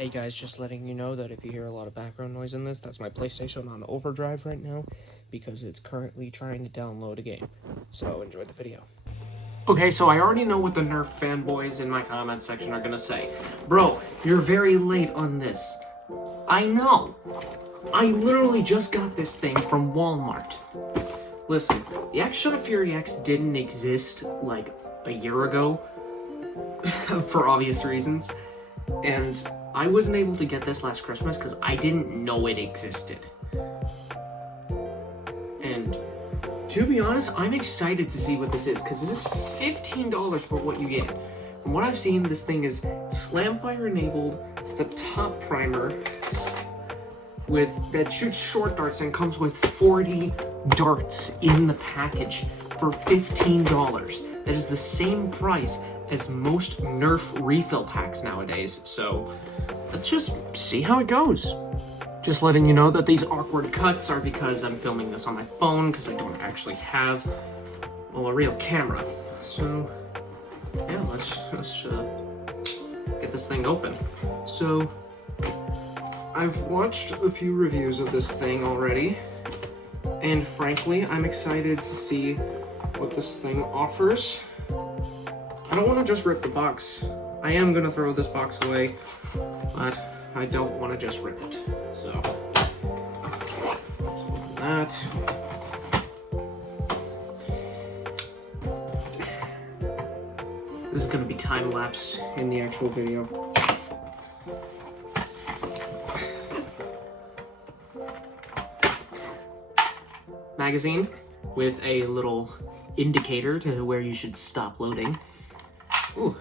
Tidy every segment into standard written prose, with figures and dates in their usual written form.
Hey guys, just letting you know that if you hear a lot of background noise in this, that's my PlayStation on overdrive right now because it's currently trying to download a game. So enjoy the video. Okay, so I already know what the Nerf fanboys in my comment section are gonna say. Bro, you're very late on this. I know. I literally just got this thing from Walmart. Listen, the X-Shot Fury X didn't exist like a year ago for obvious reasons. And I wasn't able to get this last Christmas because I didn't know it existed. And to be honest, I'm excited to see what this is because this is $15 for what you get. From what I've seen, this thing is Slamfire enabled. It's a top primer that shoots short darts and comes with 40 darts in the package for $15. That is the same price as most Nerf refill packs nowadays, so let's just see how it goes. Just letting you know that these awkward cuts are because I'm filming this on my phone because I don't actually have, well, a real camera. So, yeah, let's get this thing open. So, I've watched a few reviews of this thing already, and frankly, I'm excited to see what this thing offers. I don't want to just rip the box. I am going to throw this box away, but I don't want to just rip it. So that. This is going to be time-lapsed in the actual video. Magazine with a little indicator to where you should stop loading. Ooh,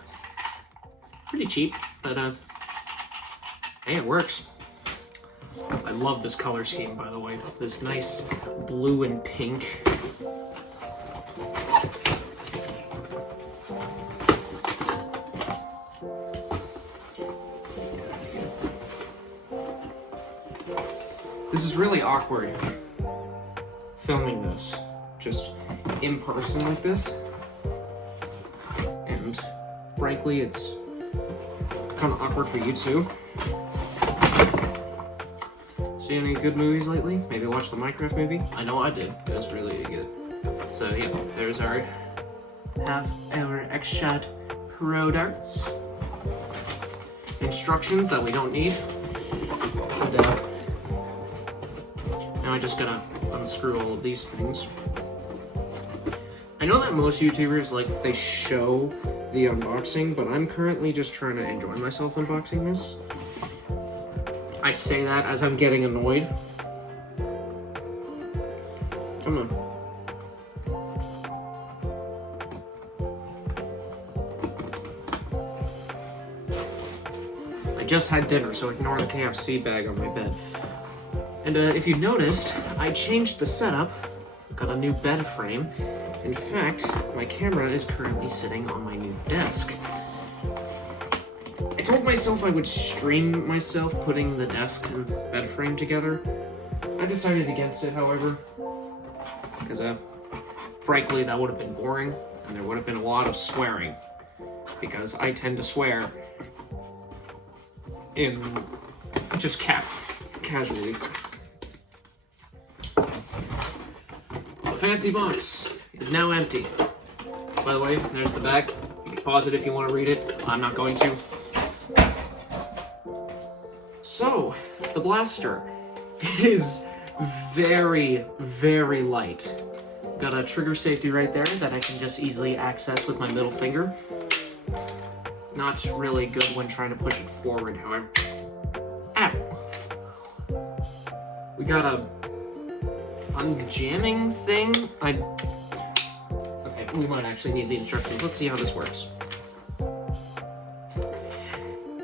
pretty cheap, but hey, it works. I love this color scheme, by the way. This nice blue and pink. This is really awkward, filming this just in person like this. And frankly, it's kind of awkward for you too. See any good movies lately? Maybe watch the Minecraft movie? I know I did. It was really good. So yeah, there's our X-Shot Pro darts. Instructions that we don't need. And, now I just gotta unscrew all of these things. I know that most YouTubers, they show the unboxing, but I'm currently just trying to enjoy myself unboxing this. I say that as I'm getting annoyed. Come on. I just had dinner, so ignore the KFC bag on my bed. And if you noticed, I changed the setup. Got a new bed frame. In fact, my camera is currently sitting on my new desk. I told myself I would stream myself putting the desk and bed frame together. I decided against it, however, because frankly that would have been boring and there would have been a lot of swearing because I tend to swear in just casually. The fancy box is now empty. By the way, there's the back. You can pause it if you want to read it. I'm not going to. So, the blaster is very, very light. Got a trigger safety right there that I can just easily access with my middle finger. Not really good when trying to push it forward, however. Ow! We got a unjamming thing. Okay, we might actually need the instructions. Let's see how this works.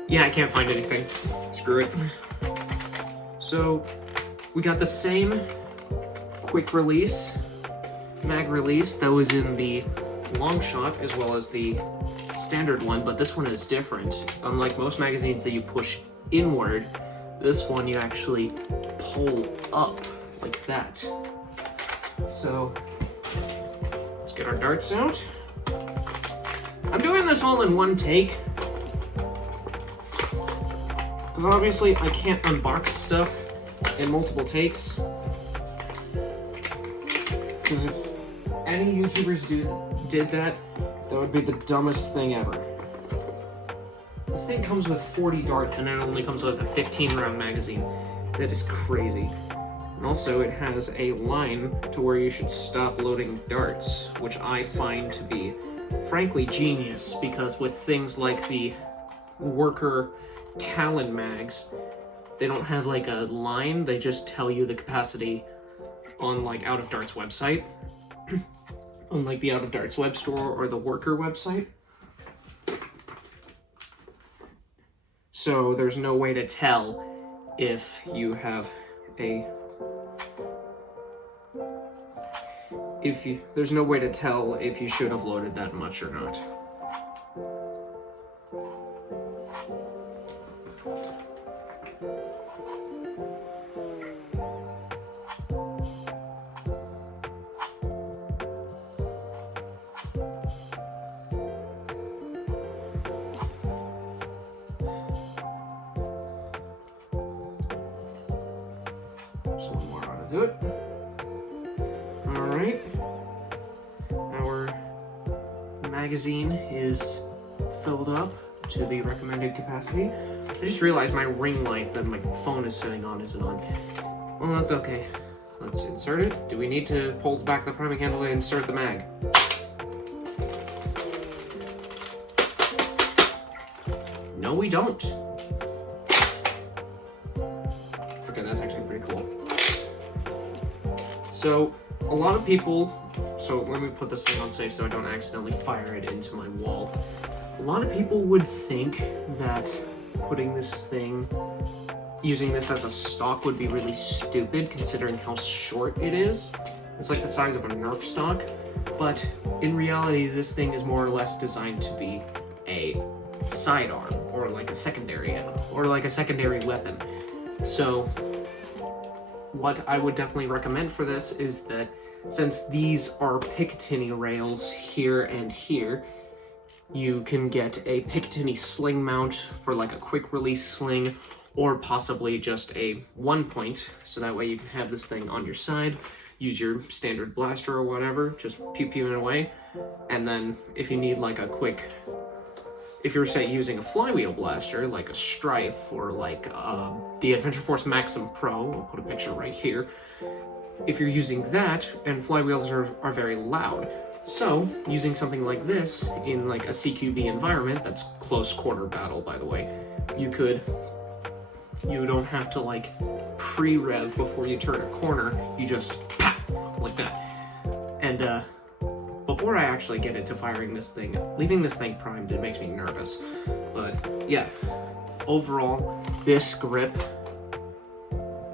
Yeah, I can't find anything. Screw it. So, we got the same quick release, mag release that was in the long shot as well as the standard one, but this one is different. Unlike most magazines that you push inward, this one you actually pull up like that. So, let's get our darts out. I'm doing this all in one take. Because obviously I can't unbox stuff in multiple takes. Because if any YouTubers did that, that would be the dumbest thing ever. This thing comes with 40 darts and it only comes with a 15-round magazine. That is crazy. And also it has a line to where you should stop loading darts, which I find to be frankly genius, because with things like the worker Talon mags, they don't have like a line, they just tell you the capacity on like Out of Dart's website. Unlike the Out of Dart's web store or the worker website. So there's no way to tell if you have a there's no way to tell if you should have loaded that much or not. Just one more how to do it. Alright. Our magazine is filled up to the recommended capacity. I just realized my ring light that my phone is sitting on isn't on. Well, that's okay. Let's insert it. Do we need to pull back the priming handle and insert the mag? No, we don't. Okay, that's actually pretty cool. So, a lot of people, so let me put this thing on safe so I don't accidentally fire it into my wall. A lot of people would think that putting this thing, using this as a stock would be really stupid considering how short it is. It's like the size of a Nerf stock, but in reality this thing is more or less designed to be a sidearm or like a secondary weapon. So what I would definitely recommend for this is that since these are Picatinny rails here and here, you can get a Picatinny sling mount for like a quick release sling, or possibly just a 1-point, so that way you can have this thing on your side, use your standard blaster or whatever, just pew-pewing away, and then if you need like a quick, if you're say using a flywheel blaster, like a Strife or like the Adventure Force Maxim Pro, I'll put a picture right here, if you're using that, and flywheels are very loud, so using something like this in like a CQB environment, that's close quarter battle by the way, you don't have to like pre-rev before you turn a corner, you just pop, like that. And before I actually get into firing this thing, leaving this thing primed, it makes me nervous. But yeah, overall, this grip,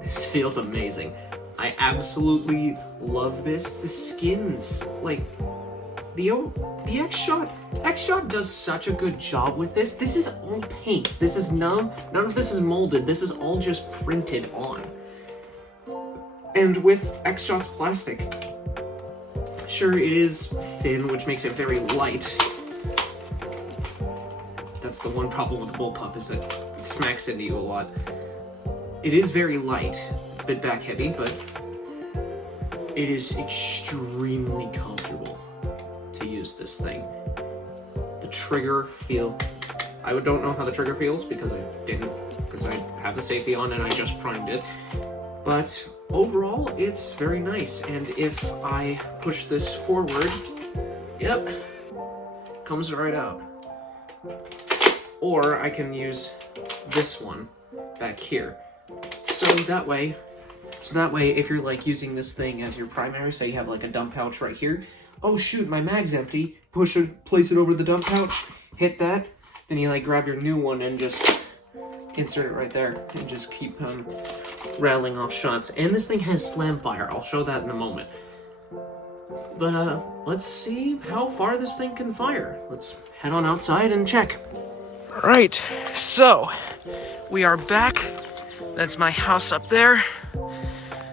this feels amazing. I absolutely love this. The skins, like, the X-Shot does such a good job with this. This is all paint. This is none of this is molded. This is all just printed on. And with X-Shot's plastic, sure, it is thin, which makes it very light. That's the one problem with the bullpup, is that it smacks into you a lot. It is very light. It's a bit back heavy, but it is extremely comfortable to use this thing. The trigger feel, I don't know how the trigger feels because I have the safety on and I just primed it. But overall, it's very nice, and if I push this forward, yep, comes right out. Or I can use this one back here. So that way, if you're like using this thing as your primary, say you have like a dump pouch right here, oh shoot, my mag's empty, place it over the dump pouch, hit that, then you like grab your new one and just insert it right there, and just keep rattling off shots. And this thing has Slamfire, I'll show that in a moment. But let's see how far this thing can fire. Let's head on outside and check. Alright, so we are back. That's my house up there.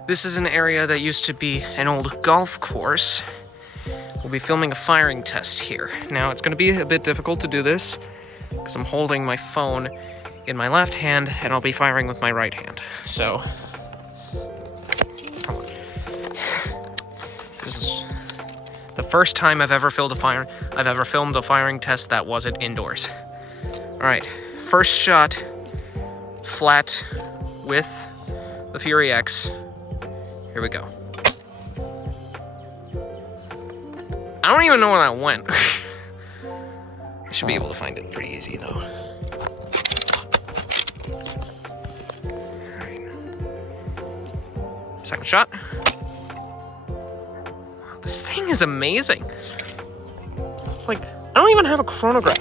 This is an area that used to be an old golf course. We'll be filming a firing test here. Now, it's going to be a bit difficult to do this because I'm holding my phone in my left hand, and I'll be firing with my right hand. So, come on. This is the first time I've ever filmed a firing test that wasn't indoors. All right, first shot, flat with the Fury X. Here we go. I don't even know where that went. I should be able to find it pretty easy though. Alright. Second shot. This thing is amazing. It's like, I don't even have a chronograph.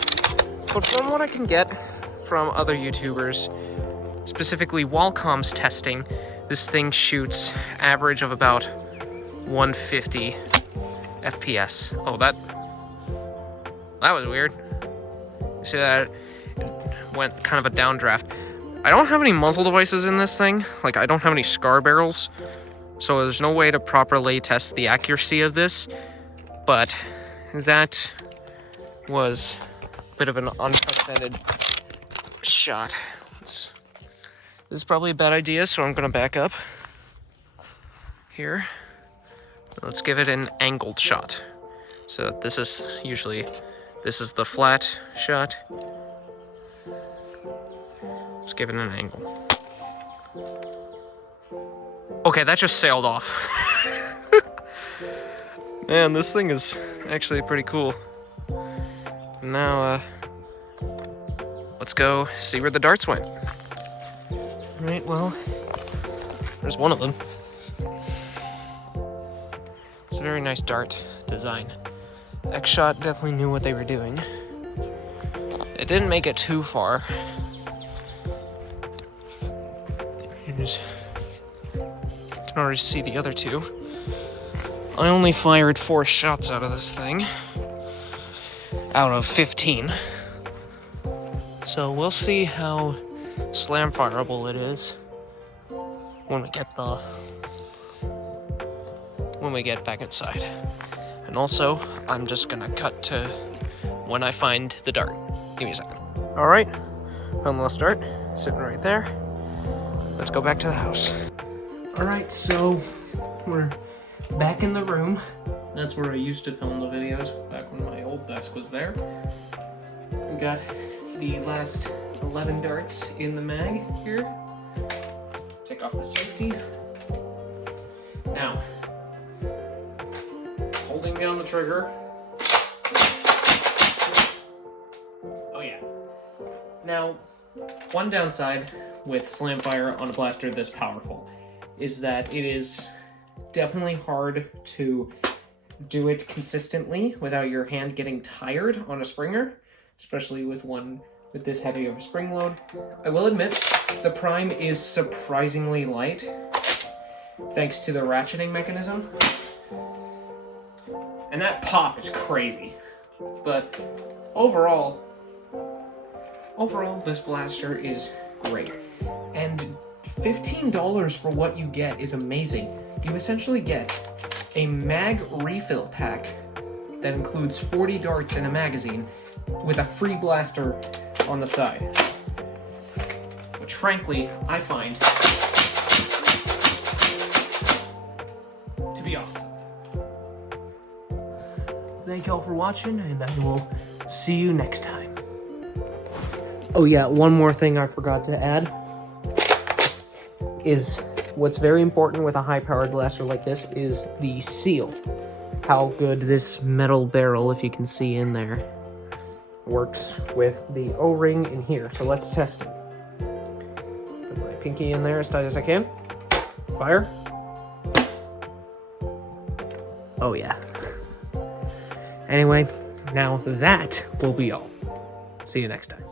But from what I can get from other YouTubers, specifically Wallcom's testing, this thing shoots average of about 150 FPS. Oh, that was weird. See that? It went kind of a downdraft. I don't have any muzzle devices in this thing. Like, I don't have any scar barrels, so there's no way to properly test the accuracy of this. But that was a bit of an unprecedented shot. This is probably a bad idea, so I'm gonna back up here. Let's give it an angled shot. So this is the flat shot. Let's give it an angle. Okay, that just sailed off. Man, this thing is actually pretty cool. Now, let's go see where the darts went. Alright, well, there's one of them. It's a very nice dart design. X-Shot definitely knew what they were doing. It didn't make it too far. You can already see the other two. I only fired 4 shots out of this thing, out of 15. So we'll see how slam-fireable it is when we get back inside. And also, I'm just gonna cut to when I find the dart. Give me a second. All right, found the last dart, sitting right there. Let's go back to the house. All right, so we're back in the room. That's where I used to film the videos, back when my old desk was there. We got the last 11 darts in the mag here. Take off the safety. Now, holding down the trigger. Oh yeah. Now, one downside with Slamfire on a blaster this powerful is that it is definitely hard to do it consistently without your hand getting tired on a Springer, especially with one with this heavy of a spring load. I will admit, the prime is surprisingly light, thanks to the ratcheting mechanism. And that pop is crazy. But overall, this blaster is great. And $15 for what you get is amazing. You essentially get a mag refill pack that includes 40 darts in a magazine with a free blaster on the side, which frankly I find to be awesome. Thank y'all for watching, and I will see you next time. Oh yeah, one more thing I forgot to add is what's very important with a high-powered blaster like this is the seal. How good this metal barrel, if you can see in there, works with the O-ring in here. So let's test it. Put my pinky in there as tight as I can. Fire. Oh yeah. Anyway, now that will be all. See you next time.